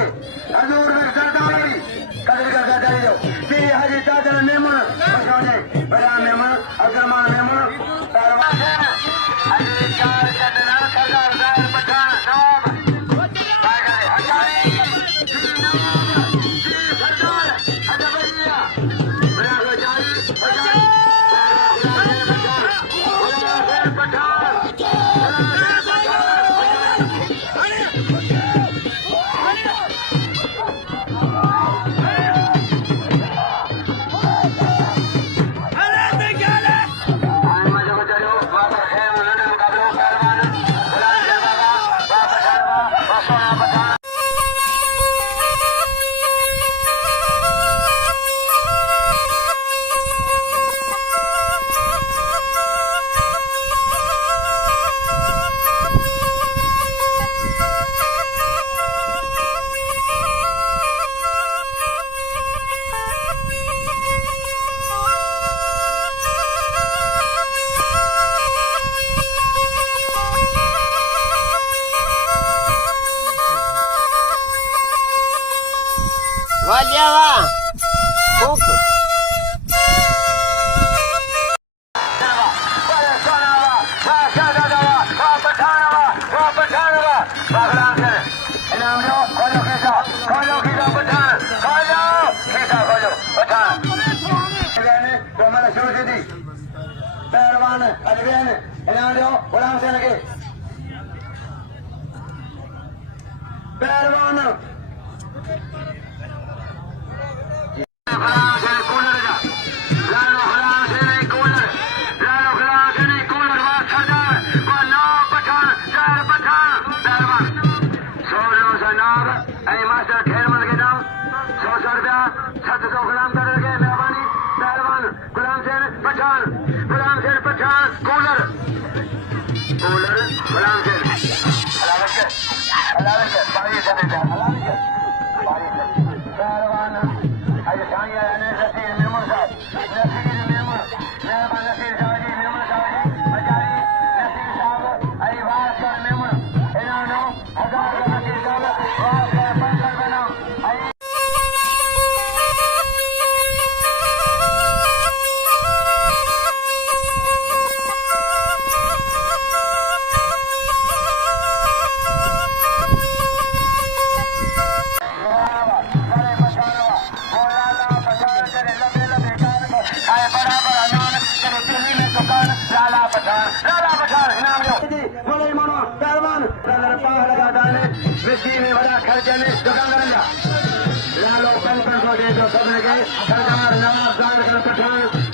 के हजूर में सरदारी कदर करता चाहिए सी हजी चाचन मेमन पछाने बड़ा मेमन अग्रमान मेमन दरवाजे हजी चार चटना सरदार जाहिर पठान नवाब Valeu! Pouco! पहलवान अजबेन इनाम दो गुलाम सिंह के पहलवान में बड़ा खर्चे में दुकान करेंगे लालो 500 दे दो सबने के सरकार नवाब जान कर पठान